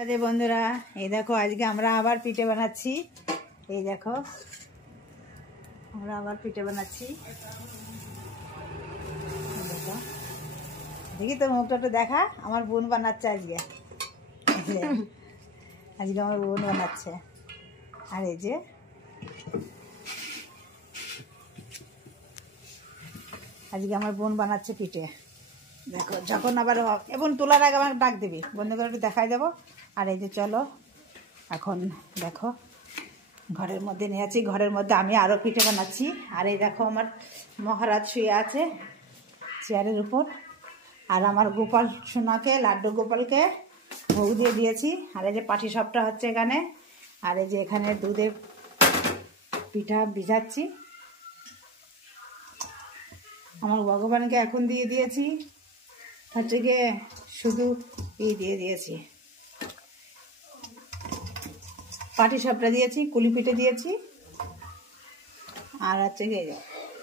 রাধে বন্ধুরা, এই দেখো আজকে আমরা আবার পিঠে বানাচ্ছি। এই দেখো আমরা আবার পিঠে বানাচ্ছি। দেখো, দেখি তো মুখটা একটু দেখা। আমার বোন বানাচ্ছে আজকে। আজকে আমার বোন বানাচ্ছে। আর এই যে আজকে আমার বোন বানাচ্ছে পিঠে। দেখো, যখন আবার এবং তোলার আগে আমার ডাক দিবি, বন্ধু করে একটু দেখাই দেবো। আর এই যে চলো এখন দেখো ঘরের মধ্যে নিয়ে আছি, ঘরের মধ্যে আমি আরও পিঠে বানাচ্ছি। আর এই দেখো আমার মহারাজ শুয়ে আছে চেয়ারের উপর। আর আমার গোপাল সোনাকে, লাড্ডু গোপালকে ভোগ দিয়ে দিয়েছি। আর এই যে পাটি সাপটা হচ্ছে এখানে। আর এই যে এখানে দুধের পিঠা ভিজাচ্ছি। আমার ভগবানকে এখন দিয়ে দিয়েছি, হচ্ছে গিয়ে শুধু দিয়ে দিয়েছি, পাটি সাপটা দিয়েছি, কুলি পিঠে দিয়েছি। আর হচ্ছে গিয়ে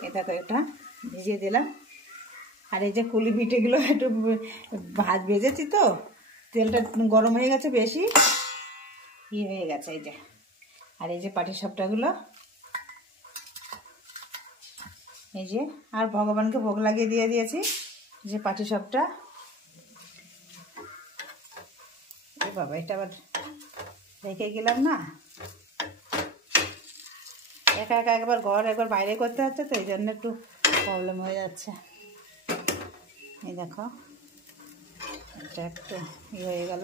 এটা তো এটা ভিজিয়ে দিলাম। আর এই যে কুলি পিঠেগুলো একটু ভাত ভেজেছি, তো তেলটা গরম হয়ে গেছে, বেশি হয়ে গেছে এই যে। আর এই যে পাটি সাপটাগুলো এই যে, আর ভগবানকে ভোগ লাগিয়ে দিয়ে দিয়েছি যে পাটি সাপটা। বাবা, এটা আবার রেখে গেলাম না, একা একা একবার ঘর একবার বাইরে করতে হচ্ছে, তো এই জন্য একটু প্রবলেম হয়ে যাচ্ছে। এই দেখো এটা একটু হয়ে গেল।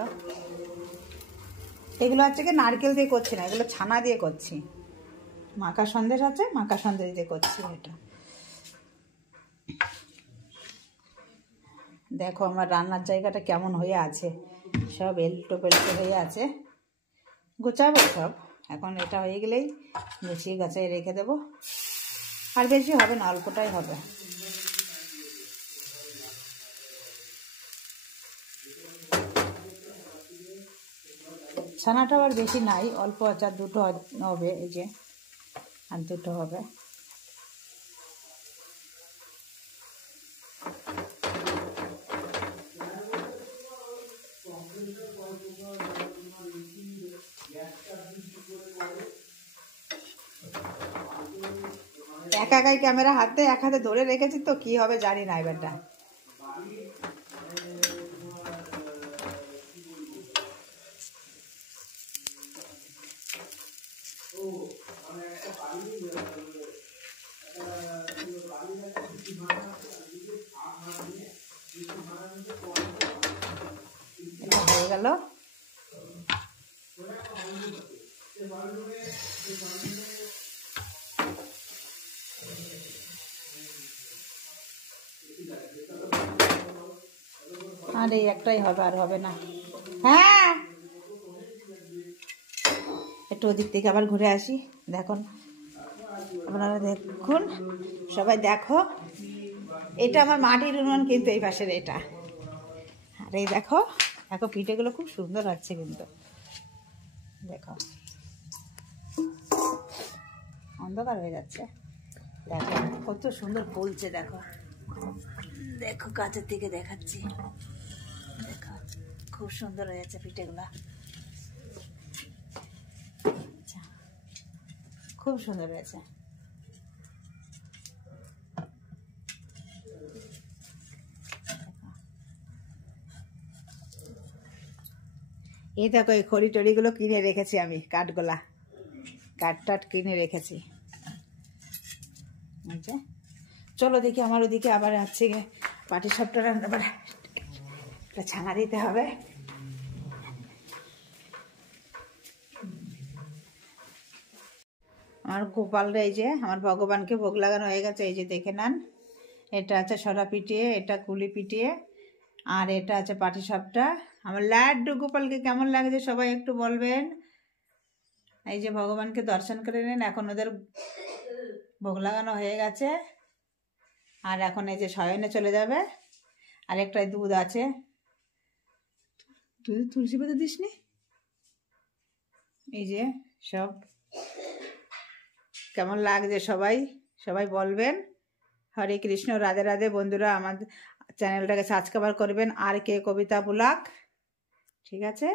এগুলো হচ্ছে কি নারকেল দিয়ে করছি না, এগুলো ছানা দিয়ে করছি। মাখা সন্দেশ আছে, মাখা সন্দেশ দিয়ে করছি এটা। দেখো আমার রান্নার জায়গাটা কেমন হয়ে আছে, সব এল্টো পেল্টো হয়ে আছে। গোছাবো সব, এখন এটা হয়ে গেলেই গুছিয়ে গাছে রেখে দেবো। আর বেশি হবে না, অল্পটাই হবে। ছানাটা আবার বেশি নাই, অল্প আছে, আর দুটো হবে এই যে, আর দুটো হবে। একা একাই ক্যামেরা হাতে এক হাতে ধরে রেখেছি, তো কি হবে জানি না এবারটা। এটা হয়ে গেল। আর এই একটাই হবে, আর হবে না। হ্যাঁ, একটু ওদিক থেকে আবার ঘুরে আসি। দেখুন আপনারা, দেখুন সবাই দেখো, এটা আমার মাটির উনুন কিন্তু এই পাশের এটা। আর এই দেখো দেখো পিঠেগুলো খুব সুন্দর হচ্ছে কিন্তু। দেখো অন্ধকার হয়ে যাচ্ছে, দেখো কত সুন্দর ফুলছে। দেখো দেখো কাছের থেকে দেখাচ্ছি, দেখো খুব সুন্দর হয়েছে পিঠেগুলা, খুব সুন্দর হয়েছে। এই দেখো এই খড়ি টড়িগুলো কিনে রেখেছি আমি, কাঠগোলা কাঠ টাট কিনে রেখেছি। চলো দেখি আমার ওদিকে আবার আছে পাটি সাপটা আবার ছানা দিতে হবে। আমার গোপালরা, এই যে আমার ভগবানকে ভোগ লাগানো হয়ে গেছে, এই যে দেখে নেন। এটা আছে সরা পিটিয়ে, এটা কুলি পিটিয়ে, আর এটা আছে পাটি সাপটা। আমার লাড্ডু গোপালকে কেমন লাগছে সবাই একটু বলবেন। এই যে ভগবানকে দর্শন করে নেন, এখন ওদের ভোগ লাগানো হয়ে গেছে। আর এখন এই যে শয়নে চলে যাবে। আর একটাই দুধ আছে, তুই তুলসী পাতা দিস নি। এই যে সব কেমন লাগছে সবাই সবাই বলবেন। হরে কৃষ্ণ, রাধে রাধে বন্ধুরা। আমার চ্যানেলটাকে সাবস্ক্রাইব করবেন। আর কে কবিতা ব্লগ, ঠিক আছে।